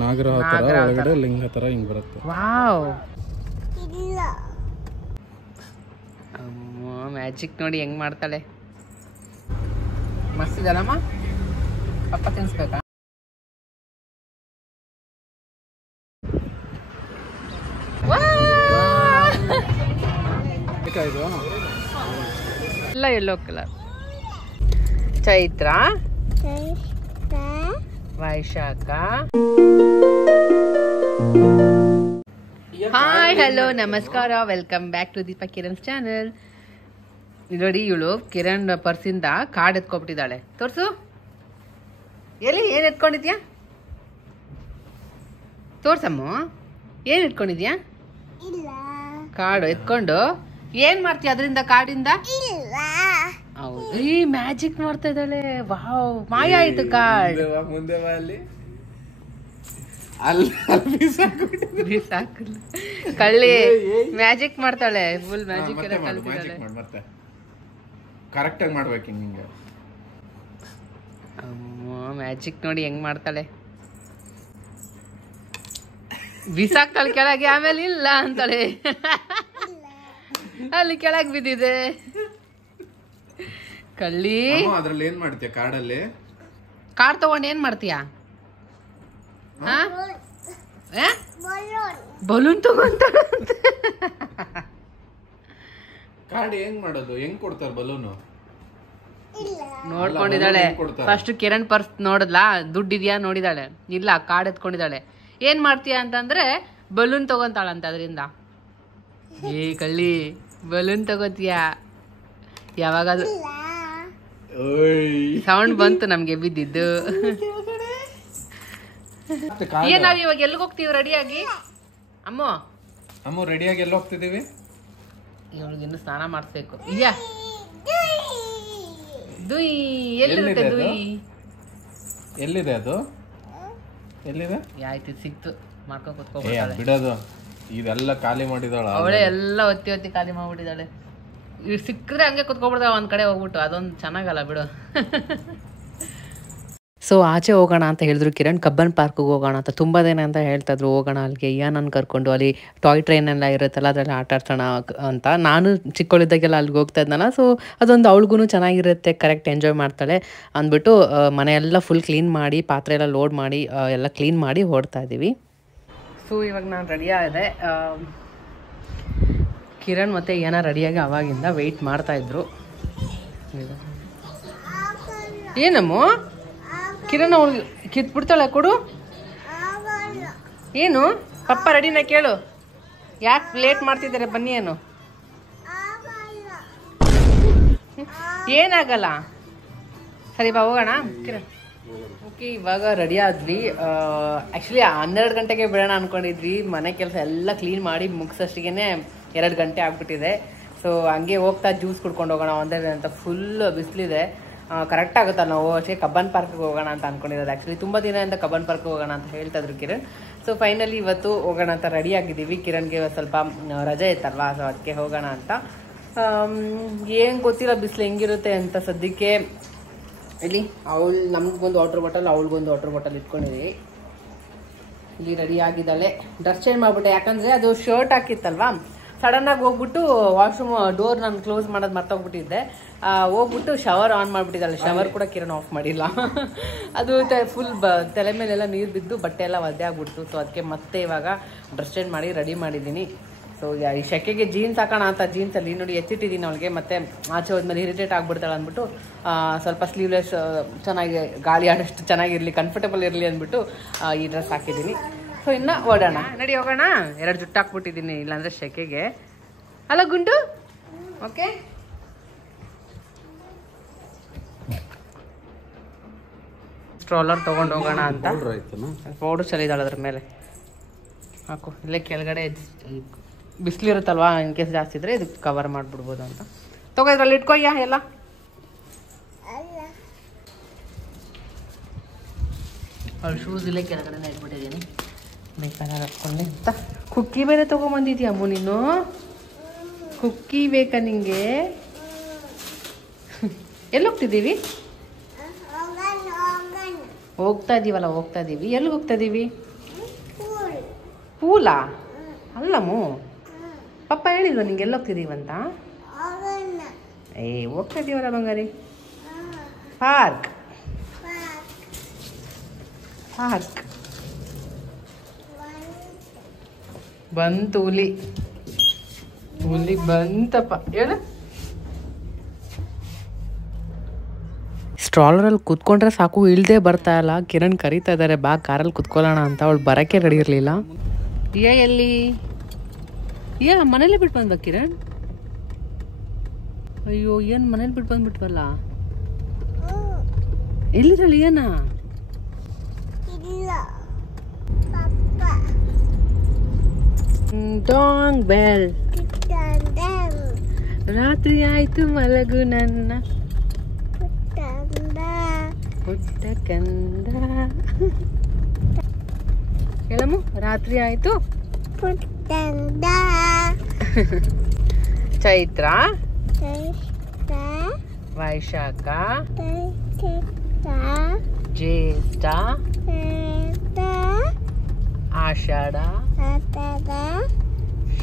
ನಾಗರ ತರ ಒಳಗಡೆ ಲಿಂಗ ತರ ಹಿಂಗ್ ಬರುತ್ತೆ. ವಾವ್, ಅಮ್ಮ ಮ್ಯಾಜಿಕ್ ನೋಡಿ ಹೆಂಗ್ ಮಾಡ್ತಾಳೆ. ಮಸ್ತ್ ಇದಲ್ಲಮ್ಮ. ಪಪ್ಪ ತಿನ್ಸ್ಬೇಕಾ? ಎಲ್ಲ yellow colour. Chaitra, Vaishakha. Hi, hello, ನಮಸ್ಕಾರ, welcome back to Deepa Kiran's channel. ನೋಡಿ, ಇವಳು ಕಿರಣ್ ಪರ್ಸಿಂದ ಕಾರ್ಡ್ ಎತ್ಕೊಬಿಟ್ಟಿದ್ದಾಳೆ. ತೋರ್ಸು, ಎಲ್ಲಿ ಏನ್ ಎತ್ಕೊಂಡಿದ್ಯಾ? ತೋರ್ಸಮ್ಮ, ಏನ್ ಎತ್ಕೊಂಡಿದ್ಯಾ? ಕಾರ್ಡ್ ಎತ್ಕೊಂಡು ಏನ್ ಮಾಡ್ತೀಯ ಅದರಿಂದ? ಕಾರ್ಡಿಂದ ಹೌದು, ಈ ಮ್ಯಾಜಿಕ್ ಮಾಡ್ತಾ ಇದ್ದಾಳೆ. ವಾವ್, ಮಾಯ ಆಯ್ತು ಕಾರ್ಡ್. ಮುಂದೆ ಕಳ್ಳಿ ಮ್ಯಾಜಿಕ್ ಮಾಡ್ತಾಳೆ. ಫುಲ್ ಮ್ಯಾಜಿಕ್ ಎಲ್ಲ ಕಲ್ತಿದ್ದಾಳೆ. ಕರೆಕ್ಟ್ ಆಗಿ ಮಾಡ್ಬೇಕು ಹಿಂಗೆ. ಮ್ಯಾಜಿಕ್ ನೋಡಿ ಹೆಂಗ್ ಮಾಡ್ತಾಳೆ. ಬಿಸಾಕ್ತಾಳೆ ಕೆಳಗೆ, ಆಮೇಲೆ ಇಲ್ಲ ಅಂತಾಳೆ. ಅಲ್ಲಿ ಕೆಳಗೆ ಬಿದ್ದಿದೆ. ಕಳ್ಳಿ, ಅದ್ರಲ್ಲಿ ಏನ್ ಮಾಡ್ತೀಯ? ಕಾರ್ಡಲ್ಲಿ ಕಾರ್ಡ್ ತಗೊಂಡು ಏನ್ ಮಾಡ್ತೀಯ? ಬಲೂನ್ ತಗೊಂತಾಳೆ. ಕಾರ್ಡ್ ಹೆಂಗ್ ಮಾಡೋದು? ಹೆಂಗ್ ಕೊಡ್ತಾರ ಬಲೂನು? ನೋಡ್ಕೊಂಡಿದ್ದಾಳೆ. ಫಸ್ಟ್ ಕಿರಣ್ ಪರ್ಸ್ ನೋಡಿದ್ಲಾ, ದುಡ್ಡಿದ್ಯಾ ನೋಡಿದಾಳೆ. ಇಲ್ಲ, ಕಾರ್ಡ್ ಎತ್ಕೊಂಡಿದ್ದಾಳೆ. ಏನ್ ಮಾಡ್ತೀಯ ಅಂತಂದ್ರೆ ಬಲೂನ್ ತಗೊಂತಾಳಂತ ಅದರಿಂದ. ಏ ಕಳ್ಳಿ, ಬಲೂನ್ ತಗೋತೀಯ? ಯಾವಾಗಾದ್ರೂ ಸೌಂಡ್ ಬಂತು ನಮ್ಗೆ ಬಿದ್ದಿದ್ದು. ಏನ್ ನಾವ್ ಇವಾಗ ಎಲ್ಲಿಗೆ ಹೋಗ್ತೀವಿ ರೆಡಿಯಾಗಿ? ಅಮ್ಮ ರೆಡಿಯಾಗಿ ಎಲ್ಲಿ ಹೋಗ್ತಿದೀವಿ? ಇವಳಿಗೆ ಇನ್ನು ಸ್ನಾನ ಮಾಡಿಸ್ಬೇಕು. ಇದ್ಯಾ ದುಯ್? ಎಲ್ಲಿರುತ್ತೆ ದುಯ್? ಎಲ್ಲಿದೆ ಅದು? ಎಲ್ಲಿದೆ? ಆಯ್ತು, ಸಿಕ್ತು, ಮಾಡ್ಕೊಂಡ್ ಕುತ್ಕೊಬಿಡ್ತಾಳೆ. ಬಿಡೋದು, ಇದೆಲ್ಲ ಖಾಲಿ ಮಾಡಿದಾಳ ಅವಳೇ. ಎಲ್ಲ ಒತ್ತಿ ಒತ್ತಿ ಖಾಲಿ ಮಾಡ್ಬಿಟ್ಟಿದ್ದಾಳೆ. ಇವ್ ಸಿಕ್ಕರೆ ಹಂಗೆ ಕುತ್ಕೊಬಿಡ್ತಾವ ಒಂದ್ ಕಡೆ ಹೋಗ್ಬಿಟ್ಟು. ಅದೊಂದು ಚೆನ್ನಾಗಲ್ಲ ಬಿಡು. ಸೊ ಆಚೆ ಹೋಗೋಣ ಅಂತ ಹೇಳಿದ್ರು ಕಿರಣ್. ಕಬ್ಬನ್ ಪಾರ್ಕ್ಗೆ ಹೋಗೋಣ ಅಂತ ತುಂಬ ದಿನ ಅಂತ ಹೇಳ್ತಾ ಇದ್ರು. ಹೋಗೋಣ ಅಲ್ಲಿಗೆ, ನನ್ನ ಕರ್ಕೊಂಡು ಅಲ್ಲಿ ಟಾಯ್ ಟ್ರೈನ್ ಎಲ್ಲ ಇರುತ್ತಲ್ಲ, ಅದರಲ್ಲಿ ಆಟ ಆಡ್ಸೋಣ ಅಂತ. ನಾನು ಚಿಕ್ಕವಳಿದ್ದಾಗೆಲ್ಲ ಅಲ್ಲಿಗೆ ಹೋಗ್ತಾ ಇದ್ನಲ್ಲ. ಸೊ ಅದೊಂದು ಅವಳಿಗೂ ಚೆನ್ನಾಗಿರುತ್ತೆ, ಕರೆಕ್ಟ್ ಎಂಜಾಯ್ ಮಾಡ್ತಾಳೆ ಅಂದ್ಬಿಟ್ಟು ಮನೆಯೆಲ್ಲ ಫುಲ್ ಕ್ಲೀನ್ ಮಾಡಿ, ಪಾತ್ರೆ ಎಲ್ಲ ಲೋಡ್ ಮಾಡಿ ಎಲ್ಲ ಕ್ಲೀನ್ ಮಾಡಿ ಹೊರಡ್ತಾ ಇದ್ದೀವಿ. ಸೊ ಇವಾಗ ನಾನು ರೆಡಿ ಆಗಿದೆ. ಕಿರಣ್ ಮತ್ತು ಏನೋ ರೆಡಿಯಾಗಿ ಅವಾಗಿಂದ ವೆಯ್ಟ್ ಮಾಡ್ತಾಯಿದ್ರು. ಏನಮ್ಮ ಕಿರಣ್ ಅವಳಿಗೆ ಕಿತ್ಬಿಡ್ತಾಳೆ? ಕೊಡು. ಏನು ಪಪ್ಪ ರೆಡಿನ ಕೇಳು. ಯಾಕೆ ಲೇಟ್ ಮಾಡ್ತಿದ್ದಾರೆ? ಬನ್ನಿ. ಏನು ಏನಾಗಲ್ಲ, ಸರಿ ಬಾ ಹೋಗೋಣ. ಕಿರಣ್ ಓಕೆ, ಇವಾಗ ರೆಡಿ ಆದ್ವಿ. ಆ್ಯಕ್ಚುಲಿ 12 ಗಂಟೆಗೆ ಬಿಡೋಣ ಅಂದ್ಕೊಂಡಿದ್ವಿ. ಮನೆ ಕೆಲಸ ಎಲ್ಲ ಕ್ಲೀನ್ ಮಾಡಿ ಮುಗಿಸೋಷ್ಟಿಗೆ 2 ಗಂಟೆ ಆಗ್ಬಿಟ್ಟಿದೆ. ಸೊ ಹಂಗೆ ಹೋಗ್ತಾ ಜ್ಯೂಸ್ ಕುಡ್ಕೊಂಡು ಹೋಗೋಣ ಒಂದೇ ಅಂತ. ಫುಲ್ ಬಿಸಿಲಿದೆ, ಕರೆಕ್ಟ್ ಆಗುತ್ತಾ ನಾವು ಅಷ್ಟೇ ಕಬ್ಬನ್ ಪಾರ್ಕ್ಗೆ ಹೋಗೋಣ ಅಂತ ಅಂದ್ಕೊಂಡಿರೋದು. ಆ್ಯಕ್ಚುಲಿ ತುಂಬ ದಿನದಿಂದ ಕಬ್ಬನ್ ಪಾರ್ಕ್ಗೆ ಹೋಗೋಣ ಅಂತ ಹೇಳ್ತಾ ಇದ್ರು ಕಿರಣ್. ಸೊ ಫೈನಲಿ ಇವತ್ತು ಹೋಗೋಣ ಅಂತ ರೆಡಿ ಆಗಿದ್ದೀವಿ. ಕಿರಣ್ಗೆ ಸ್ವಲ್ಪ ರಜೆ ಇತ್ತಲ್ವಾ, ಸೊ ಅದಕ್ಕೆ ಹೋಗೋಣ ಅಂತ. ಏನು ಗೊತ್ತಿಲ್ಲ ಬಿಸಿಲು ಹೆಂಗಿರುತ್ತೆ ಅಂತ. ಸದ್ಯಕ್ಕೆ ಇಲ್ಲಿ ನಮ್ಗೊಂದು ವಾಟರ್ ಬಾಟಲ್, ಅವಳಿಗೊಂದು ವಾಟರ್ ಬಾಟಲ್ ಇಟ್ಕೊಂಡಿದ್ದೀವಿ. ಇಲ್ಲಿ ರೆಡಿ ಆಗಿದ್ದಾಳೆ. ಡ್ರೆಸ್ ಚೇಂಜ್ ಮಾಡ್ಬಿಟ್ಟೆ, ಯಾಕಂದರೆ ಅದು ಶರ್ಟ್ ಹಾಕಿತ್ತಲ್ವಾ. ಸಡನ್ನಾಗಿ ಹೋಗ್ಬಿಟ್ಟು ವಾಶ್ರೂಮ್ ಡೋರ್ ನಾನು ಕ್ಲೋಸ್ ಮಾಡೋದು ಮರ್ತೋಗ್ಬಿಟ್ಟಿದ್ದೆ. ಹೋಗ್ಬಿಟ್ಟು ಶವರ್ ಆನ್ ಮಾಡಿಬಿಟ್ಟಿದ್ದಾಳೆ. ಶವರ್ ಕೂಡ ಕಿರಣ್ ಆಫ್ ಮಾಡಿಲ್ಲ. ಅದು ಫುಲ್ ತಲೆ ಮೇಲೆಲ್ಲ ನೀರು ಬಿದ್ದು ಬಟ್ಟೆ ಎಲ್ಲ ಒದ್ದೆ ಆಗ್ಬಿಡ್ತು. ಸೊ ಅದಕ್ಕೆ ಮತ್ತೆ ಇವಾಗ ಡ್ರೆಸ್ ಚೇಂಜ್ ಮಾಡಿ ರೆಡಿ ಮಾಡಿದ್ದೀನಿ. ಸೊ ಈ ಶೆಕೆಗೆ ಜೀನ್ಸ್ ಹಾಕೋಣ ಅಂತ ಜೀನ್ಸಲ್ಲಿ ನೋಡಿ ಎತ್ತಿಟ್ಟಿದ್ದೀನಿ ಅವಳಿಗೆ. ಮತ್ತೆ ಆಚೆ ಹೋದ್ಮೇಲೆ ಇರಿಟೇಟ್ ಆಗ್ಬಿಡ್ತಾಳೆ ಅಂದ್ಬಿಟ್ಟು ಸ್ವಲ್ಪ ಸ್ಲೀವ್ಲೆಸ್ ಚೆನ್ನಾಗಿ ಗಾಳಿ ಆಡೋಷ್ಟು ಚೆನ್ನಾಗಿರಲಿ, ಕಂಫರ್ಟಬಲ್ ಇರಲಿ ಅಂದ್ಬಿಟ್ಟು ಈ ಡ್ರೆಸ್ ಹಾಕಿದ್ದೀನಿ. ಸೊ ಇನ್ನು ಓಡೋಣ, ನಡಿ ಹೋಗೋಣ. 2 ಜುಟ್ಟು ಹಾಕ್ಬಿಟ್ಟಿದ್ದೀನಿ, ಇಲ್ಲಾಂದರೆ ಶೆಕೆಗೆ. ಅಲ್ಲ ಗುಂಡು? ಓಕೆ, ಸ್ಟ್ರಾಲರ್ ತೊಗೊಂಡು ಹೋಗೋಣ ಅಂತ. ಪೌಡ್ರ್ ಚಲಿದಾಳೆ ಅದ್ರ ಮೇಲೆ ಹಾಕು. ಇಲ್ಲೇ ಕೆಳಗಡೆ ಬಿಸಿಲಿರುತ್ತಲ್ವಾ, ಇನ್ ಕೇಸ್ ಜಾಸ್ತಿ ಇದ್ರೆ ಇದಕ್ಕೆ ಕವರ್ ಮಾಡಿಬಿಡ್ಬೋದು ಅಂತ. ತಗೋ, ಇದ್ರಲ್ಲಿ ಇಟ್ಕೊಯ್ಯ ಎಲ್ಲ. ಅವಳು ಶೂಸ್ ಇಲ್ಲೇ ಕೆಳಗಡೆ ಇಟ್ಬಿಟ್ಟಿದ್ದೀನಿ. ಬೇಕಾದ್ರೆ ಹಾಕ್ಕೊಂಡೆ ಅಂತ. ಕುಕ್ಕಿ ಬೇರೆ ತೊಗೊಂಬಂದಿದ್ಯಾ ಅಮ್ಮು ನೀನು? ಕುಕ್ಕಿ ಬೇಕಾ ನಿಂಗೆ? ಎಲ್ಲಿ ಹೋಗ್ತಿದ್ದೀವಿ? ಹೋಗ್ತಾ ಇದ್ದೀವಲ್ಲ, ಹೋಗ್ತಾ ಇದ್ದೀವಿ. ಎಲ್ಲಿಗೆ ಹೋಗ್ತಾ ಇದ್ದೀವಿ? ಪೂಲಾ ಅಲ್ಲಮ್ಮು ಪಪ್ಪ ಹೇಳಿಲ್ವ ನಿಂಗೆ ಎಲ್ಲಿ ಹೋಗ್ತಿದ್ದೀವಂತ ಹೋಗ್ತಾ ಇದೀವಲ್ಲ ಬಂಗಾರಿ ಪಾರ್ಕ್ ಪಾರ್ಕ್ ಬಂತು ಹುಲಿ ಹುಲಿ ಬಂತಪ್ಪ ಹೇಳು ಸ್ಟ್ರಾಲರಲ್ಲಿ ಕುತ್ಕೊಂಡ್ರೆ ಸಾಕು ಇಳ್ದೇ ಬರ್ತಾ ಇಲ್ಲ ಕಿರಣ್ ಕರೀತಾ ಇದ್ದಾರೆ ಬಾ ಕಾರಲ್ಲಿ ಕುತ್ಕೊಳ್ಳೋಣ ಅಂತ ಅವಳು ಬರೋಕ್ಕೆ ರೆಡಿ ಇರಲಿಲ್ಲ ಎಲ್ಲಿ ಮನೇಲೆ ಬಿಟ್ಟು ಬಂದ್ಬಾ ಕಿರಣ್ ಅಯ್ಯೋ ಏನು ಮನೇಲಿ ಬಿಟ್ಟು ಬಂದ್ಬಿಟ್ವಲ್ಲ ಎಲ್ಲಿರಲ್ಲ ಏನ ಡಾಂಗ್ ಬೆಲ್ ರಾತ್ರಿ ಆಯ್ತು ಮಲಗು ನನ್ನ ಪುಟ್ಟ ಕಂದ ಹೇಳಮ್ಮ ರಾತ್ರಿ ಆಯ್ತು ಚೈತ್ರ ವೈಶಾಖ ಜ್ಯೇಷ್ಠ ಆಷಾಢ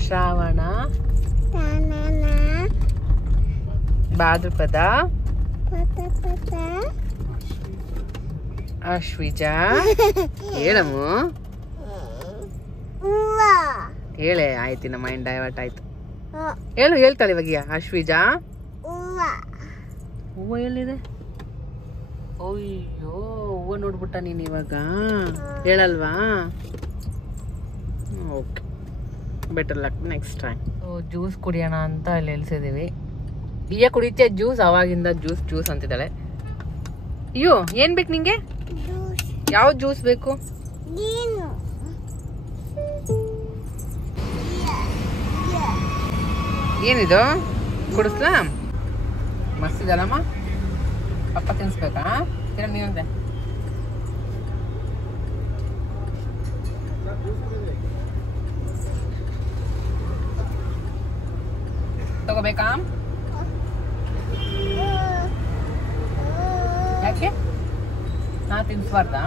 ಶ್ರಾವಣ ಭಾದ್ರಪದ ಅಶ್ವಿಜ ಹೇಳಮ್ಮ ಹೇಳೆ ಆಯ್ತು ನಮ್ಮ ಮೈಂಡ್ ಡೈವರ್ಟ್ ಆಯ್ತು ಹೇಳು ಹೇಳ್ತಾಳೆ ಇವಾಗ ಅಶ್ವಿಜ ಹೂವು ಎಲ್ಲಿದೆ ಅಯ್ಯೋ ಹೂವು ನೋಡ್ಬಿಟ್ಟ ನೀನು ಇವಾಗ ಹೇಳಲ್ವಾ okay better luck next time juice ಕುಡಿಯೋಣ ಅಂತ ಅಲ್ಲಿ ಎಲ್ಸಿದೀವಿ ಈಗ ಕುಡಿತೀಯ ಜ್ಯೂಸ್ ಅವಾಗಿಂದ ಜ್ಯೂಸ್ ಜ್ಯೂಸ್ ಅಂತಿದ್ದಾಳೆ ಅಯ್ಯೋ ಏನ್ ಬೇಕು ನಿಂಗೆ ಯಾವ ಜ್ಯೂಸ್ ಬೇಕು ಏನಿದು ಕುಡಿಸ್ಲಾ ಮಸ್ತ್ ಇದಲ್ಲಮ್ಮ ಪಪ್ಪ ತಿನ್ಸ್ಬೇಕಾ ನೀವಂತೆ ತಗೋಬೇಕಾ ಯಾಕೆ ನಾ ತಿನ್ಸ್ಬಾರ್ದಾ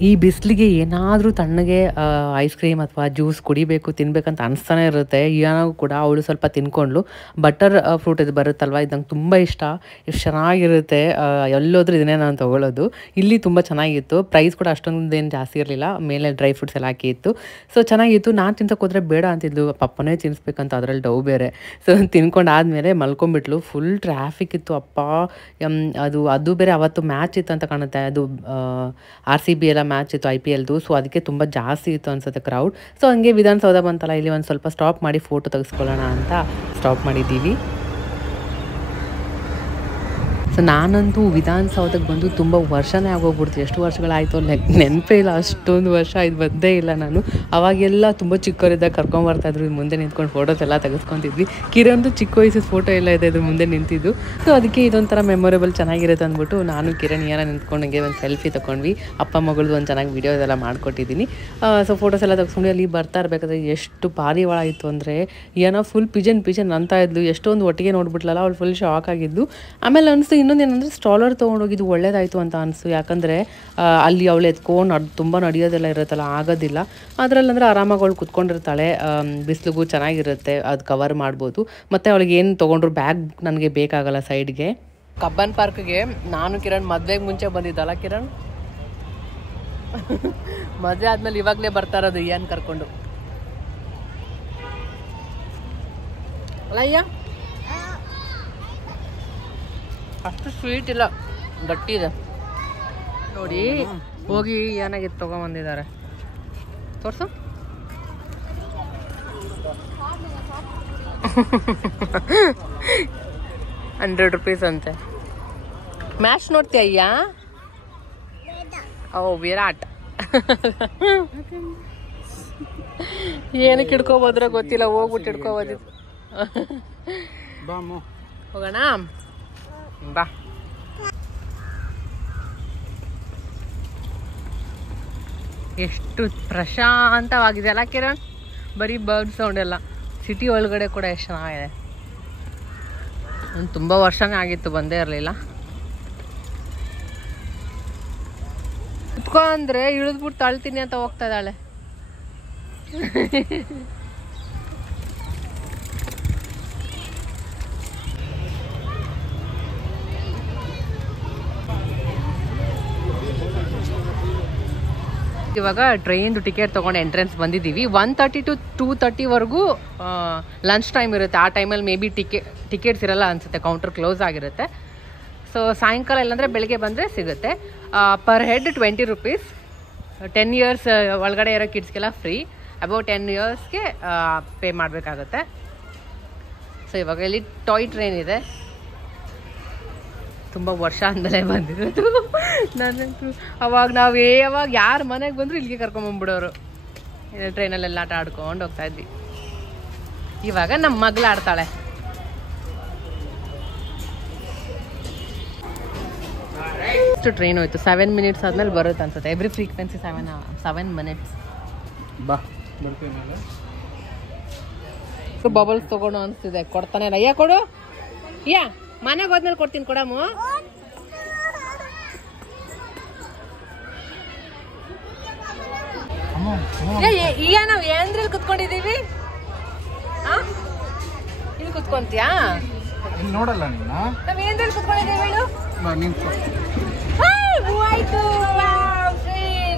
ಈ ಬಿಸಿಲಿಗೆ ಏನಾದರೂ ತಣ್ಣಗೆ ಐಸ್ ಕ್ರೀಮ್ ಅಥವಾ ಜ್ಯೂಸ್ ಕುಡಿಬೇಕು ತಿನ್ಬೇಕಂತ ಅನಿಸ್ತಾನೆ ಇರುತ್ತೆ ಏನೋ ಕೂಡ ಅವಳು ಸ್ವಲ್ಪ ತಿನ್ಕೊಂಡ್ಲು ಬಟರ್ ಫ್ರೂಟ್ ಇದು ಬರುತ್ತಲ್ವ ಇದು ನಂಗೆ ತುಂಬ ಇಷ್ಟ ಎಷ್ಟು ಚೆನ್ನಾಗಿರುತ್ತೆ ಎಲ್ಲೋದ್ರೂ ಇದನ್ನೇ ನಾನು ತೊಗೊಳ್ಳೋದು ಇಲ್ಲಿ ತುಂಬ ಚೆನ್ನಾಗಿತ್ತು ಪ್ರೈಸ್ ಕೂಡ ಅಷ್ಟೊಂದೇನು ಜಾಸ್ತಿ ಇರಲಿಲ್ಲ ಮೇಲೆ ಡ್ರೈ ಫ್ರೂಟ್ಸ್ ಎಲ್ಲ ಹಾಕಿ ಇತ್ತು ಸೊ ಚೆನ್ನಾಗಿತ್ತು ನಾನು ತಿನ್ಸೋಕೆ ಹೋದ್ರೆ ಬೇಡ ಅಂತಿದ್ಲು ಪಪ್ಪನೇ ತಿನ್ನಿಸ್ಬೇಕಂತ ಅದರಲ್ಲಿ ಡವ್ ಬೇರೆ ಸೊ ತಿನ್ಕೊಂಡು ಆದಮೇಲೆ ಮಲ್ಕೊಂಡ್ಬಿಟ್ಲು ಫುಲ್ ಟ್ರಾಫಿಕ್ ಇತ್ತು ಅಪ್ಪ ಅದು ಬೇರೆ ಅವತ್ತು ಮ್ಯಾಚ್ ಇತ್ತು ಅಂತ ಕಾಣುತ್ತೆ ಅದು RCB ಎಲ್ಲ ಮ್ಯಾಚ್ ಇತ್ತು IPLದು ಸೊ ಅದಕ್ಕೆ ತುಂಬ ಜಾಸ್ತಿ ಇತ್ತು ಅನ್ಸುತ್ತೆ ಕ್ರೌಡ್ ಸೊ ಹಂಗೆ ವಿಧಾನಸೌಧ ಬಂತಲ್ಲ ಇಲ್ಲಿ ಒಂದು ಸ್ವಲ್ಪ ಸ್ಟಾಪ್ ಮಾಡಿ ಫೋಟೋ ತೆಗೆಸ್ಕೊಳ್ಳೋಣ ಅಂತ ಸ್ಟಾಪ್ ಮಾಡಿದ್ದೀವಿ ಸೊ ನಾನಂತೂ ವಿಧಾನಸೌಧಕ್ಕೆ ಬಂದು ತುಂಬ ವರ್ಷನೇ ಆಗೋಗ್ಬಿಡ್ತು ಎಷ್ಟು ವರ್ಷಗಳಾಯಿತು ನೆನಪೇ ಇಲ್ಲ ಅಷ್ಟೊಂದು ವರ್ಷ ಇದು ಬಂದೇ ಇಲ್ಲ ನಾನು ಅವಾಗೆಲ್ಲ ತುಂಬ ಚಿಕ್ಕವರಿದ್ದಾಗ ಕರ್ಕೊಂಬರ್ತಾಯಿದ್ರು ಮುಂದೆ ನಿಂತ್ಕೊಂಡು ಫೋಟೋಸ್ ಎಲ್ಲ ತೆಗೆಸ್ಕೊತಿದ್ವಿ ಕಿರಣ್ದು ಚಿಕ್ಕ ವಯಸ್ಸಿನ ಫೋಟೋ ಎಲ್ಲ ಇದೆ ಇದು ಮುಂದೆ ನಿಂತಿದ್ದು ಸೊ ಅದಕ್ಕೆ ಇದೊಂಥರ ಮೆಮೊರೇಬಲ್ ಚೆನ್ನಾಗಿರುತ್ತೆ ಅಂದ್ಬಿಟ್ಟು ನಾನು ಕಿರಣ್ ಏನೋ ನಿಂತ್ಕೊಂಡಂಗೆ ಒಂದು ಸೆಲ್ಫಿ ತೊಗೊಂಡ್ವಿ ಅಪ್ಪ ಮಗಳದ್ದು ಒಂದು ಚೆನ್ನಾಗಿ ವೀಡಿಯೋ ಇದೆಲ್ಲ ಮಾಡ್ಕೊಟ್ಟಿದ್ದೀನಿ ಸೊ ಫೋಟೋಸ್ ಎಲ್ಲ ತೆಗೆಸ್ಕೊಂಡು ಅಲ್ಲಿ ಬರ್ತಾ ಇರಬೇಕಾದ್ರೆ ಎಷ್ಟು ಪಾರಿವಾಳ ಇತ್ತು ಅಂದರೆ ಏನೋ ಫುಲ್ ಪಿಜನ್ ಅಂತ ಇದ್ಲು ಎಷ್ಟೊಂದು ಒಟ್ಟಿಗೆ ನೋಡ್ಬಿಟ್ಲಲ್ಲ ಅವಳು ಫುಲ್ ಶಾಕ್ ಆಗಿದ್ದು ಆಮೇಲೆ ಅನಿಸ್ತು ಇನ್ನೊಂದೇನಂದರೆ ಸ್ಟ್ರಾಲರ್ ತೊಗೊಂಡೋಗಿದ್ದು ಒಳ್ಳೇದಾಯಿತು ಅಂತ ಅನಿಸ್ತು ಯಾಕಂದರೆ ಅಲ್ಲಿ ಅವಳು ಎತ್ಕೊಂಡು ತುಂಬ ನಡೆಯೋದೆಲ್ಲ ಇರುತ್ತಲ್ಲ ಆಗೋದಿಲ್ಲ ಅದರಲ್ಲಂದರೆ ಆರಾಮಾಗಿ ಅವಳು ಕುತ್ಕೊಂಡಿರ್ತಾಳೆ ಬಿಸಿಲಿಗೂ ಚೆನ್ನಾಗಿರುತ್ತೆ ಅದು ಕವರ್ ಮಾಡ್ಬೋದು ಮತ್ತು ಅವಳಿಗೆ ಏನು ತೊಗೊಂಡ್ರು ಬ್ಯಾಗ್ ನನಗೆ ಬೇಕಾಗಲ್ಲ ಸೈಡ್ಗೆ ಕಬ್ಬನ್ ಪಾರ್ಕ್ಗೆ ನಾನು ಕಿರಣ್ ಮದುವೆಗೆ ಮುಂಚೆ ಬಂದಿದ್ದಲ್ಲ ಕಿರಣ್ ಮದುವೆ ಆದಮೇಲೆ ಇವಾಗಲೇ ಬರ್ತಾ ಇರೋದು ಏನು ಕರ್ಕೊಂಡು ಅಲ್ಲ ಅಯ್ಯ ಅಷ್ಟು ಸ್ವೀಟ್ ಇಲ್ಲ ಗಟ್ಟಿ ಇದೆ ನೋಡಿ ಹೋಗಿ ಏನಾಗಿತ್ತು ತೊಗೊಂಬಂದಿದ್ದಾರೆ ತೋರ್ಸು ₹100 ಅಂತೆ ಮ್ಯಾಚ್ ನೋಡ್ತೀಯ ಅಯ್ಯ ಓ ವಿರಾಟ್ ಏನಕ್ಕೆ ಹಿಡ್ಕೊಬೋದ್ರೆ ಗೊತ್ತಿಲ್ಲ ಹೋಗ್ಬಿಟ್ಟು ಹಿಡ್ಕೊಬೋದಿತ್ತು ಹೋಗೋಣ ಬಾ ಎಷ್ಟು ಪ್ರಶಾಂತವಾಗಿದೆ ಅಲ್ಲ ಕಿರಣ್ ಬರೀ ಬರ್ಡ್ ಸೌಂಡ್ ಎಲ್ಲ. ಸಿಟಿ ಒಳಗಡೆ ಕೂಡ ಎಷ್ಟು ಚೆನ್ನಾಗಿದೆ. ತುಂಬ ವರ್ಷನೇ ಆಗಿತ್ತು ಬಂದೇ ಇರಲಿಲ್ಲ. ಕುತ್ಕೊ ಅಂದರೆ ಇಳಿದ್ಬಿಟ್ಟು ತಳ್ತೀನಿ ಅಂತ ಹೋಗ್ತಾ ಇದ್ದಾಳೆ. ಇವಾಗ ಟ್ರೈನ್ದು ಟಿಕೆಟ್ ತೊಗೊಂಡು ಎಂಟ್ರೆನ್ಸ್ ಬಂದಿದ್ದೀವಿ. 1:30 to 2:30ವರೆಗೂ ಲಂಚ್ ಟೈಮ್ ಇರುತ್ತೆ. ಆ ಟೈಮಲ್ಲಿ ಮೇ ಬಿ ಟಿಕೆಟ್ಸ್ ಇರಲ್ಲ ಅನಿಸುತ್ತೆ, ಕೌಂಟರ್ ಕ್ಲೋಸ್ ಆಗಿರುತ್ತೆ. ಸೊ ಸಾಯಂಕಾಲ ಇಲ್ಲಾಂದರೆ ಬೆಳಗ್ಗೆ ಬಂದರೆ ಸಿಗುತ್ತೆ. Per head 20 rupees. 10 years ಒಳಗಡೆ ಇರೋ ಕಿಡ್ಸ್ಗೆಲ್ಲ ಫ್ರೀ. ಅಬೌಟ್ 10 yearsಗೆ ಪೇ ಮಾಡಬೇಕಾಗುತ್ತೆ. ಸೊ ಇವಾಗ ಇಲ್ಲಿ ಟಾಯ್ ಟ್ರೈನ್ ಇದೆ. ತುಂಬ ವರ್ಷ ಆದಮೇಲೆ ಬಂದಿರೋದು. ನನಗೂ ಅವಾಗ ಯಾರು ಮನೆಗೆ ಬಂದರೂ ಇಲ್ಲಿಗೆ ಕರ್ಕೊಂಬಂದ್ಬಿಡೋರು. ಟ್ರೈನಲ್ಲೆಲ್ಲ ಆಟ ಆಡ್ಕೊಂಡು ಹೋಗ್ತಾ ಇದ್ವಿ. ಇವಾಗ ನಮ್ಮ ಮಗಳು ಆಡ್ತಾಳೆ. ಇಷ್ಟು ಟ್ರೈನ್ ಹೋಯ್ತು. 7 minutes ಆದ್ಮೇಲೆ ಬರುತ್ತೆ ಅನ್ಸುತ್ತೆ. Every frequency 7 minutes. ಬಾ ಬರ್ತೀನಿ. ಬಬಲ್ಸ್ ತಗೊಂಡು ಅನಿಸ್ತಿದೆ. ಕೊಡ್ತಾನೆ ಅಯ್ಯ ಕೊಡು. ಯಾ ಮನೆಗೆ ಹೋದ್ಮೇಲೆ ಕೊಡ್ತೀನಿ ಕೊಡಮ್ಮ. ಈಗ ನಾವು ಏನ್ರಲ್ಲಿ ಕುತ್ಕೊಂಡಿದೀವಿ? ಇಲ್ಲಿ ಕುತ್ಕೊಂತೀಯಾ? ನೋಡಲ್ಲ ನೀನು? ನಾವ್ ಏನ್ರಲ್ಲಿ ಕುತ್ಕೊಂಡಿದ್ದೀವಿ ಹೇಳು?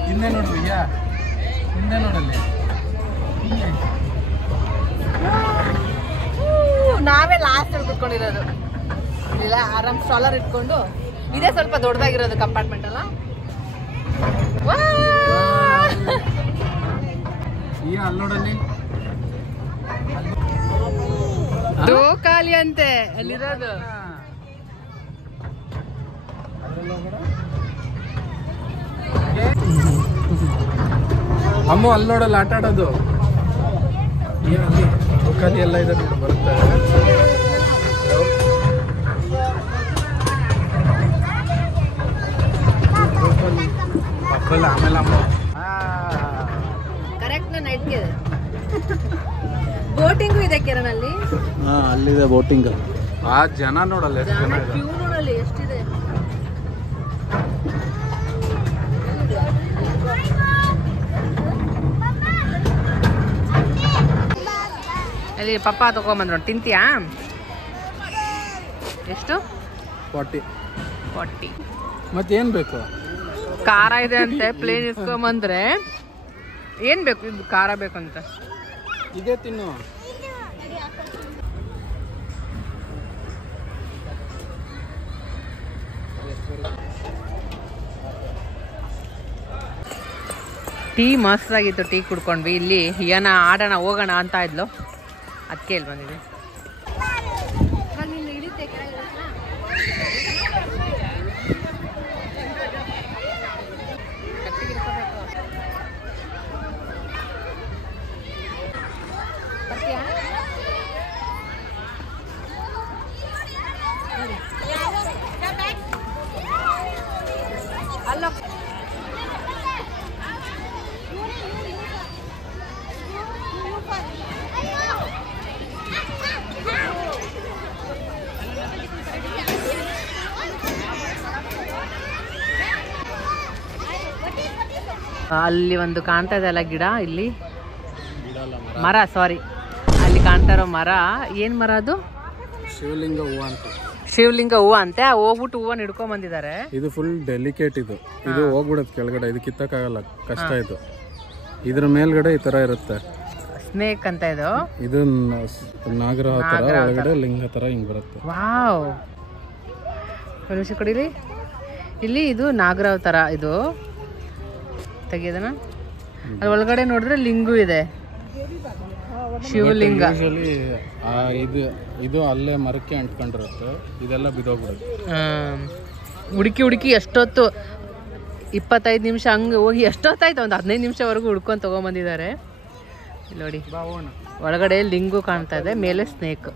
ಹಿಂದೆ ನೋಡ್ರಿಯಾ? ಹಿಂದೆ ನೋಡಲ್ಲಿ. ನಾವೇ ಲಾಸ್ಟ್ ಅಲ್ಲಿ ಕುತ್ಕೊಂಡಿರೋದು. ಇಲ್ಲ ಆರಾಮ್ ಸ್ಟಾಲರ್ ಇಟ್ಕೊಂಡು. ಇದೇ ಸ್ವಲ್ಪ ದೊಡ್ಡದಾಗಿರೋದು ಕಂಪಾರ್ಟ್ಮೆಂಟ್ ಅಲ್ಲ. ಅಲ್ಲೋಡಲ್ಲಿ ಖಾಲಿ ಅಂತೆ ಅಲ್ಲಿರೋದು. ಅಮ್ಮ ಅಲ್ಲಿ ನೋಡಲ್ಲ ಆಟ ಆಡೋದು. ಖಾಲಿ ಎಲ್ಲ ಇದೆ ನೋಡಿ ಬರುತ್ತೆ. ಆಮೇಲೆ ಅಮ್ಮ ಕರೆಕ್ಟ್ ನೈಟ್ಗೆ ಬೋಟಿಂಗು ಇದೆ ಕೆರನಲ್ಲಿ. ಅಲ್ಲಿದೆ ಬೋಟಿಂಗ್. ಆ ಜನ ನೋಡಲ್ಲ ಎಷ್ಟು ಜನ ಇದೆ. ಕ್ಯೂ ನೋಡಲ್ಲಿ ಎಷ್ಟಿದೆ. ಅಲ್ಲಿ ಪಪ್ಪ ತಗೊಂಬಂದ್ರು. ತಿಂತೀಯಾ? ಎಷ್ಟು? 40. ಮತ್ತೇನ್ ಬೇಕು? ಖಾರ ಇದೆ ಅಂತೆ. ಪ್ಲೇನ್ ಇಸ್ಕೊಂಬಂದ್ರೆ ಏನ್ ಬೇಕು? ಇದು ಖಾರ ಬೇಕಂತ. ಇದೇ ತಿನ್ನು. ಟೀ ಮಸ್ತ್ ಆಗಿತ್ತು. ಟೀ ಕುಡ್ಕೊಂಡ್ವಿ. ಇಲ್ಲಿ ಏನ ಆಡೋಣ ಹೋಗೋಣ ಅಂತ ಇದ್ಲು. ಅದಕ್ಕೆ ಇಲ್ಲಿ ಬಂದಿದೆ. ಅಲ್ಲ ಅಲ್ಲಿ ಒಂದು ಕಾಣ್ತಾ ಇದೆ ಅಲ್ಲ ಗಿಡ. ಇಲ್ಲಿ ಮರ, ಸಾರಿ, ಅಲ್ಲಿ ಕಾಣ್ತಾ ಇರೋ ಮರ ಏನ್ ಮರ ಅದು? ಶಿವಲಿಂಗ ಹೂವು ಅಂತ. ಶಿವಲಿಂಗ ಹೂವು ಅಂತೆ. ಹೋಗ್ಬಿಟ್ಟು ಹೂವನ್ನ ಹಿಡ್ಕೊಂಡ್ ಬಂದಿದ್ದಾರೆ. ಇದು ಫುಲ್ ಡೆಲಿಕೇಟ್. ಇದು ಹೋಗ್ಬಿಡುತ್ತೆ ಕೆಳಗಡೆ. ಇದು ಕಿತ್ತಕ್ಕಾಗಲ್ಲ, ಕಷ್ಟ ಇದು. ಇದ್ರ ಮೇಲ್ಗಡೆ ಈ ತರ ಇರುತ್ತೆ. ಸ್ನೇಕ್ ಅಂತ ಇದು ನಾಗರ ತರ, ಒಳಗಡೆ ಲಿಂಗ ತರ ಹಿಂಗ್ ಬರುತ್ತೆ. ವಾವ್, ನಿಮಿಷ ಕೊಡಿರಿ. ಇಲ್ಲಿ ಇದು ನಾಗರಾವ್ ತರ. ಇದು ತೆಗಿಯೋದನ. ಅದ್ರ ಒಳಗಡೆ ನೋಡಿದ್ರೆ ಲಿಂಗು ಇದೆ, ಶಿವಲಿಂಗ. ಇದು ಅಲ್ಲೇ ಮರಕ್ಕೆ ಅಂಟ್ಕೊಂಡಿರುತ್ತೆ. ಇದೆಲ್ಲ ಬಿದೋಗ್ಬಿಡುತ್ತೆ. ಹುಡುಕಿ ಎಷ್ಟೊತ್ತು, 25 ನಿಮಿಷ ಹಂಗೆ ಹೋಗಿ ಎಷ್ಟೊತ್ತಾಯ್ತು, ಒಂದು 15 ನಿಮಿಷವರೆಗೂ ಹುಡ್ಕೊಂಡು ತೊಗೊಂಬಂದಿದ್ದಾರೆ. ಇಲ್ಲಿ ನೋಡಿ, ಒಳಗಡೆ ಲಿಂಗು ಕಾಣ್ತಾ ಇದೆ, ಮೇಲೆ ಸ್ನೇಕ್.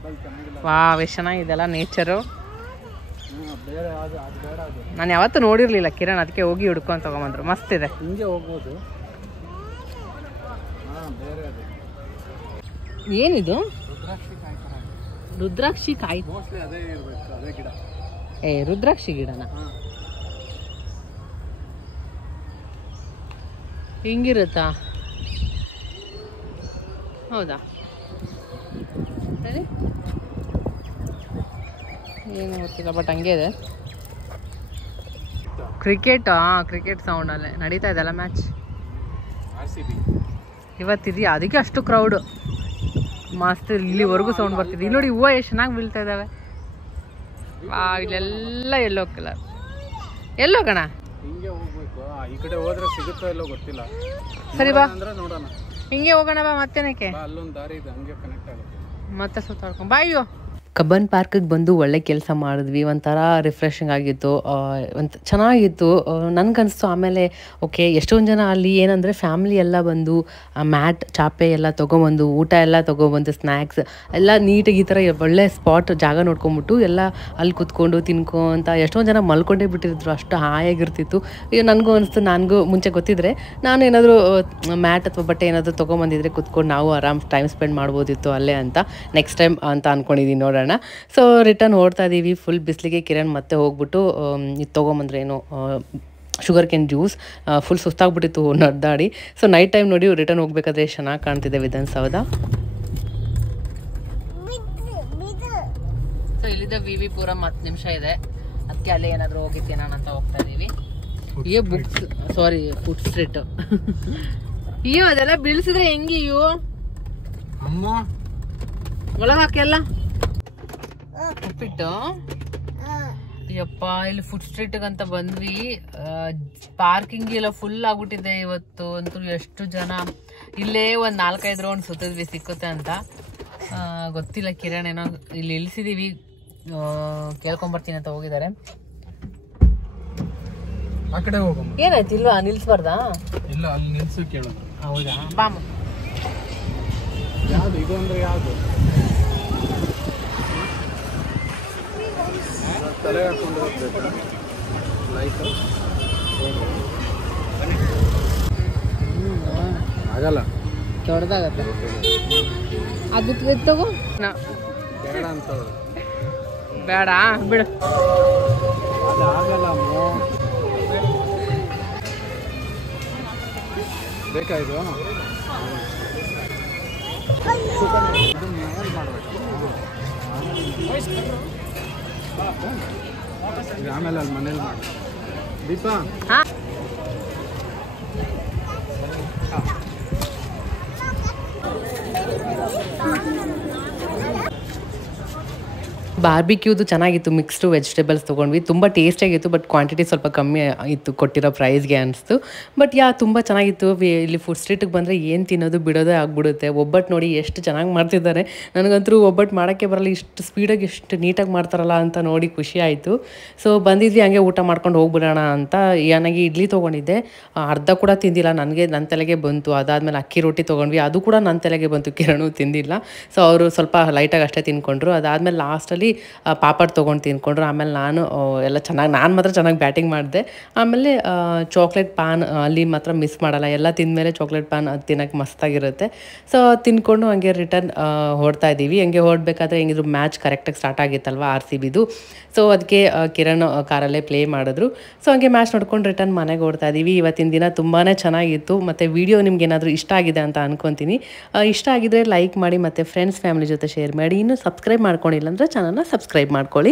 ವಾವ್, ಎಷ್ಟು ಚೆನ್ನಾಗಿದೆಲ್ಲ ನೇಚರು. ನಾನು ಯಾವತ್ತೂ ನೋಡಿರ್ಲಿಲ್ಲ ಕಿರಣ್, ಅದಕ್ಕೆ ಹೋಗಿ ಹುಡ್ಕೊಂಡು ತೊಗೊಂಬಂದ್ರು. ಮಸ್ತ್ ಇದೆ. ಹಿಂಗೆ ಹೋಗ್ಬೋದು. ಏನಿದು? ರುದ್ರಾಕ್ಷಿ ಕಾಯಿ ಥರ. ರುದ್ರಾಕ್ಷಿ ಕಾಯಿ. ಮೋಸ್ಟ್ಲಿ ಅದೇ ಇರಬೇಕು, ಅದೇ ಗಿಡ. ರುದ್ರಾಕ್ಷಿ ಗಿಡನ? ಹಿಂಗಿರುತ್ತಾ? ಹೌದಾ? ಸರಿ, ಏನು ಗೊತ್ತಿಲ್ಲ, ಬಟ್ ಹಂಗೆ ಇದೆ. ಕ್ರಿಕೆಟ್ ಸೌಂಡಲ್ಲೇ ನಡೀತಾ ಇದೆಲ್ಲ ಮ್ಯಾಚ್. RCB ಇವತ್ತಿದೆಯಾ, ಅದಕ್ಕೆ ಅಷ್ಟು ಕ್ರೌಡು. ಮಸ್ತ್ ಇಲ್ಲಿವರೆಗೂ ಸೌಂಡ್ ಬರ್ತಿದೆ. ಇಲ್ಲಿ ನೋಡಿ, ಹೂವು ಎಷ್ಟು ಚೆನ್ನಾಗಿ ಬೀಳ್ತಾ ಇದ್ದಾವೆ. ಇಲ್ಲೆಲ್ಲ ಎಲ್ಲೋ ಕಲರ್. ಎಲ್ಲೋ ಕಣ, ಹಿಂಗೆ ಹೋಗ್ಬೇಕು. ಈ ಕಡೆ ಹೋದ್ರೆ ಸಿಗುತ್ತೋ ಇಲ್ಲೋ ಗೊತ್ತಿಲ್ಲ. ಸರಿ ಬಾ, ಅಂದ್ರೆ ನೋಡೋಣ. ಹಿಂಗೆ ಹೋಗೋಣ ಬಾ. ಮತ್ತೇನಕ್ಕೆ, ಅಲ್ಲೊಂದು ದಾರಿ ಇದೆ, ಹಂಗೆ ಕನೆಕ್ಟ್ ಆಗುತ್ತೆ. ಮತ್ತೆ ಸುತ್ತಾಡ್ಕೊಂಡು ಬಾಯ್ಯೋ. ಕಬ್ಬನ್ ಪಾರ್ಕಿಗೆ ಬಂದು ಒಳ್ಳೆ ಕೆಲಸ ಮಾಡಿದ್ವಿ. ಒಂಥರ ರಿಫ್ರೆಶಿಂಗ್ ಆಗಿತ್ತು, ಚೆನ್ನಾಗಿತ್ತು ನನಗನ್ನಿಸ್ತು. ಆಮೇಲೆ ಓಕೆ, ಎಷ್ಟೊಂದು ಜನ ಅಲ್ಲಿ ಏನಂದರೆ ಫ್ಯಾಮ್ಲಿ ಎಲ್ಲ ಬಂದು ಮ್ಯಾಟ್ ಚಾಪೆ ಎಲ್ಲ ತೊಗೊಂಬಂದು, ಊಟ ಎಲ್ಲ ತೊಗೊಬಂದು, ಸ್ನ್ಯಾಕ್ಸ್ ಎಲ್ಲ ನೀಟಾಗಿ ಈ ಥರ ಒಳ್ಳೆ ಸ್ಪಾಟ್ ಜಾಗ ನೋಡ್ಕೊಂಬಿಟ್ಟು ಎಲ್ಲ ಅಲ್ಲಿ ಕುತ್ಕೊಂಡು ತಿನ್ಕೊಂತ ಎಷ್ಟೊಂದು ಜನ ಮಲ್ಕೊಂಡೇ ಬಿಟ್ಟಿದ್ರು. ಅಷ್ಟು ಹಾಯಾಗಿರ್ತಿತ್ತು. ಈಗ ನನಗೂ ಅನಿಸ್ತು, ನನಗೂ ಮುಂಚೆ ಗೊತ್ತಿದ್ರೆ ನಾನು ಏನಾದರೂ ಮ್ಯಾಟ್ ಅಥವಾ ಬಟ್ಟೆ ಏನಾದರೂ ತೊಗೊಂಬಂದಿದ್ರೆ ಕುತ್ಕೊಂಡು ನಾವು ಆರಾಮ್ ಟೈಮ್ ಸ್ಪೆಂಡ್ ಮಾಡ್ಬೋದಿತ್ತು ಅಲ್ಲೇ ಅಂತ ನೆಕ್ಸ್ಟ್ ಟೈಮ್ ಅಂತ ಅಂದ್ಕೊಂಡಿದ್ದೀನಿ. ನೋಡೋಣ. ಸೊ ರಿಟರ್ನ್ ಓಡ್ತಾ ಇದ್ದೀವಿ. ಫುಲ್ ಬಿಸಿಲಿಗೆ ಕಿರಣ್ ಮತ್ತೆ ಹೋಗ್ಬಿಟ್ಟು ಇದು ತೊಗೊಂಬಂದ್ರೆ ಏನು ಶುಗರ್ ಕೇನ್ ಜ್ಯೂಸ್. ಫುಲ್ ಸುಸ್ತಾಗ್ಬಿಟ್ಟಿತ್ತು ನಡ್ದಾಡಿ. ಸೊ ನೈಟ್ ಟೈಮ್ ನೋಡಿ ರಿಟರ್ನ್ ಹೋಗ್ಬೇಕಾದ್ರೆ ಎಷ್ಟು ಚೆನ್ನಾಗಿ ಕಾಣ್ತಿದೆ ವಿಧಾನಸೌಧ. ಸೊ ಇಲ್ಲಿಂದ ವಿ ಪುರಂ 10 ನಿಮಿಷ ಇದೆ. ಅದಕ್ಕೆ ಅಲ್ಲೇ ಏನಾದರೂ ಹೋಗಿದ್ದೆ ನಾನು ಅಂತ ಹೋಗ್ತಾ ಇದ್ದೀವಿ. ಅಯ್ಯೋ ಬುಕ್ಸ್, ಸಾರಿ, ಫುಡ್ ಸ್ಟ್ರೀಟ್. ಅಯ್ಯೋ ಅದೆಲ್ಲ ಬೀಳ್ಸಿದ್ರೆ ಹೆಂಗೆ? ಅಯ್ಯೋ ಅಮ್ಮ, ಒಳಗೆ ಹಾಕೆಲ್ಲ ಉಪ್ಪಿಟ್ಟು. ಯಪ್ಪ, ಇಲ್ಲಿ ಫುಡ್ ಸ್ಟ್ರೀಟ್ಗಂತ ಬಂದ್ವಿ. ಪಾರ್ಕಿಂಗ್ ಎಲ್ಲ ಫುಲ್ ಆಗ್ಬಿಟ್ಟಿದೆ ಇವತ್ತು ಅಂತೂ. ಎಷ್ಟು ಜನ, ಇಲ್ಲೇ ಒಂದು 4-5 ರೌಂಡ್ ಸುತ್ತಿದ್ವಿ ಸಿಕ್ಕುತ್ತೆ ಅಂತ. ಗೊತ್ತಿಲ್ಲ, ಕಿರಣ್ ಏನೋ ಇಲ್ಲಿ ಇಳಿಸಿದೀವಿ, ಕೇಳ್ಕೊಂಬರ್ತೀನಿ ಅಂತ ಹೋಗಿದ್ದಾರೆ. ಆ ಕಡೆ ಹೋಗಮ್ಮ. ಏನಾಯ್ತು, ಇಲ್ವಾ ನಿಲ್ಸ್ಬಾರ್ದಾ? ಇಲ್ಲ, ಅಲ್ಲಿ ನಿಲ್ಸು ಕೇಳೋದು. ಹೌದಾ, ಬಾಮ. ಯಾವುದು ಇದು ಅಂದ್ರೆ ಯಾವುದು? ತಲೆ ಹಾಕೊಂಡಿರುತ್ತೆ ಲೈಟ್. ಆಗಲ್ಲ, ದೊಡ್ಡದಾಗತ್ತೆ. ಅದು ತಗೋ, ಬೇಡ ಅಂತ ಬೇಡ ಬಿಡು. ಅದು ಆಗಲ್ಲ. ಬೇಕಾಯ್ತು ಆಮೇಲೆ ಅಲ್ಲಿ ಮನೇಲಿ ಮಾಡಿ. ದೀಪಾ, ಬಾರ್ಬಿಕ್ಯೂದು ಚೆನ್ನಾಗಿತ್ತು. ಮಿಕ್ಸ್ಡ್ ವೆಜಿಟೇಬಲ್ಸ್ ತೊಗೊಂಡ್ವಿ. ತುಂಬ ಟೇಸ್ಟಿಯಾಗಿತ್ತು, ಬಟ್ ಕ್ವಾಂಟಿಟಿ ಸ್ವಲ್ಪ ಕಮ್ಮಿ ಇತ್ತು ಕೊಟ್ಟಿರೋ ಪ್ರೈಸ್ಗೆ ಅನಿಸ್ತು. ಬಟ್ ತುಂಬ ಚೆನ್ನಾಗಿತ್ತು. ಇಲ್ಲಿ ಫುಡ್ ಸ್ಟ್ರೀಟಿಗೆ ಬಂದರೆ ಏನು ತಿನ್ನೋದು ಬಿಡೋದೇ ಆಗ್ಬಿಡುತ್ತೆ. ಒಬ್ಬಟ್ಟು ನೋಡಿ ಎಷ್ಟು ಚೆನ್ನಾಗಿ ಮಾಡ್ತಿದ್ದಾರೆ. ನನಗಂತೂ ಒಬ್ಬಟ್ಟು ಮಾಡೋಕ್ಕೆ ಬರಲ್ಲ, ಇಷ್ಟು ಸ್ಪೀಡಾಗಿ ಎಷ್ಟು ನೀಟಾಗಿ ಮಾಡ್ತಾರಲ್ಲ ಅಂತ ನೋಡಿ ಖುಷಿ ಆಯಿತು. ಸೊ ಬಂದಿದ್ವಿ, ಹಂಗೆ ಊಟ ಮಾಡ್ಕೊಂಡು ಹೋಗ್ಬಿಡೋಣ ಅಂತ. ನನಗೆ ಇಡ್ಲಿ ತೊಗೊಂಡಿದ್ದೆ, ಅರ್ಧ ಕೂಡ ತಿಂದಿಲ್ಲ. ನನ್ನ ತಲೆಗೆ ಬಂತು. ಅದಾದಮೇಲೆ ಅಕ್ಕಿ ರೊಟ್ಟಿ ತೊಗೊಂಡ್ವಿ, ಅದು ಕೂಡ ನನ್ನ ತಲೆಗೆ ಬಂತು. ಕಿರಣು ತಿಂದಿಲ್ಲ. ಸೊ ಅವರು ಸ್ವಲ್ಪ ಲೈಟಾಗಿ ಅಷ್ಟೇ ತಿನ್ಕೊಂಡ್ರು. ಅದಾದಮೇಲೆ ಲಾಸ್ಟಲ್ಲಿ ಪಾಪಡ್ ತೊಗೊಂಡು ತಿನ್ಕೊಂಡ್ರು. ಆಮೇಲೆ ನಾನು ಮಾತ್ರ ಚೆನ್ನಾಗಿ ಬ್ಯಾಟಿಂಗ್ ಮಾಡಿದೆ. ಆಮೇಲೆ ಚಾಕ್ಲೇಟ್ ಪಾನ್ ಅಲ್ಲಿ ಮಾತ್ರ ಮಿಸ್ ಮಾಡಲ್ಲ. ಎಲ್ಲ ತಿಂದಮೇಲೆ ಚಾಕ್ಲೇಟ್ ಪಾನ್ ಅದು ತಿನ್ನೋಕ್ಕೆ ಮಸ್ತಾಗಿರುತ್ತೆ. ಸೊ ತಿನ್ಕೊಂಡು ಹಂಗೆ ರಿಟರ್ನ್ ಹೊಡ್ತಾ ಇದ್ದೀವಿ. ಹಂಗೆ ಹೊರಡ್ಬೇಕಾದ್ರೆ ಹೆಂಗಿದ್ರು ಮ್ಯಾಚ್ ಕರೆಕ್ಟಾಗಿ ಸ್ಟಾರ್ಟ್ ಆಗಿತ್ತಲ್ವ RCBದು. ಸೊ ಅದಕ್ಕೆ ಕಿರಣ್ ಕಾರಲ್ಲೇ ಪ್ಲೇ ಮಾಡಿದ್ರು. ಸೊ ಹಂಗೆ ಮ್ಯಾಚ್ ನೋಡ್ಕೊಂಡು ರಿಟರ್ನ್ ಮನೆಗೆ ಓಡ್ತಾ ಇದ್ದೀವಿ. ಇವತ್ತಿನ ದಿನ ತುಂಬಾ ಚೆನ್ನಾಗಿತ್ತು. ಮತ್ತು ವಿಡಿಯೋ ನಿಮ್ಗೆ ಏನಾದರೂ ಇಷ್ಟ ಆಗಿದೆ ಅಂತ ಅನ್ಕೊತೀನಿ. ಇಷ್ಟ ಆಗಿದ್ರೆ ಲೈಕ್ ಮಾಡಿ, ಮತ್ತು ಫ್ರೆಂಡ್ಸ್ ಫ್ಯಾಮಿಲಿ ಜೊತೆ ಶೇರ್ ಮಾಡಿ. ಇನ್ನೂ ಸಬ್ಸ್ಕ್ರೈಬ್ ಮಾಡ್ಕೊಂಡಿಲ್ಲ ಅಂದರೆ ಚಾನಲ್ನ ಸಬ್ಸ್ಕ್ರೈಬ್ ಮಾಡ್ಕೊಳ್ಳಿ.